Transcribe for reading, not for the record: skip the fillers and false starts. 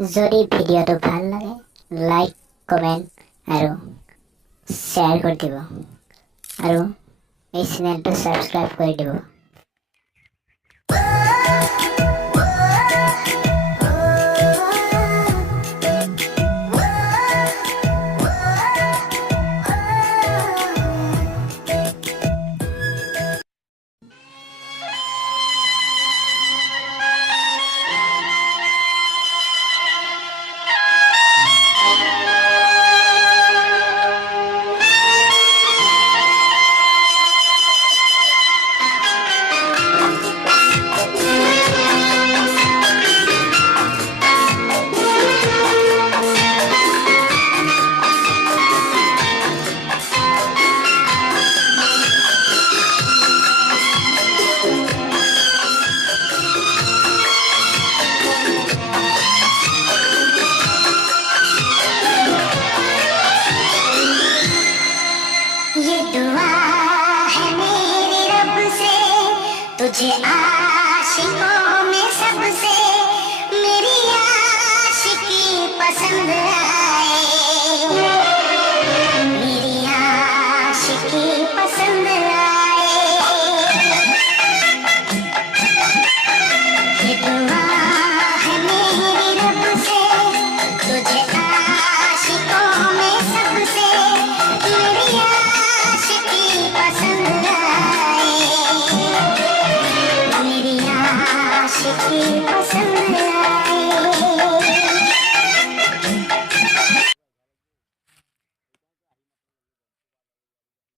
যদি ভিডিঅ'টো ভাল লাগে লাইক কমেণ্ট আৰু শ্বেয়াৰ কৰি দিব আৰু এই চেনেলটো ছাবস্ক্ৰাইব কৰি দিব। ये दुआ है मेरे रब से तुझे